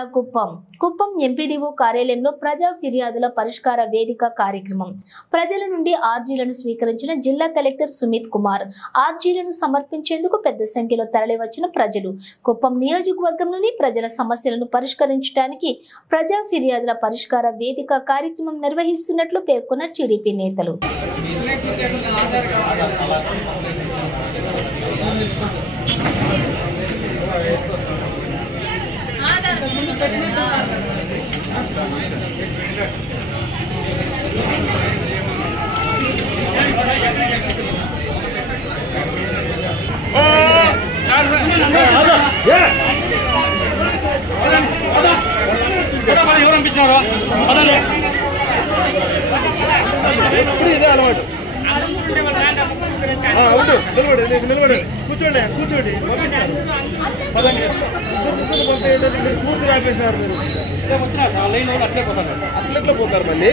జిల్లా కుప్పం ఎంపీడీఓ కార్యాలయంలో ప్రజా ఫిర్యాదుల పరిష్కార వేదిక కార్యక్రమం. ప్రజల నుండి ఆర్జీలను స్వీకరించిన జిల్లా కలెక్టర్ సుమిత్ కుమార్. ఆర్జీలను సమర్పించేందుకు పెద్ద సంఖ్యలో తరలివచ్చిన ప్రజలు కుప్పం నియోజకవర్గంలోని ప్రజల సమస్యలను పరిష్కరించడానికి ప్రజా ఫిర్యాదుల పరిష్కార వేదిక కార్యక్రమం నిర్వహిస్తున్నట్లు పేర్కొన్న టీడీపీ నేతలు. కూర్చోండి పూర్తి రాపేశారు. మీరు అట్లే పోతారు మళ్ళీ.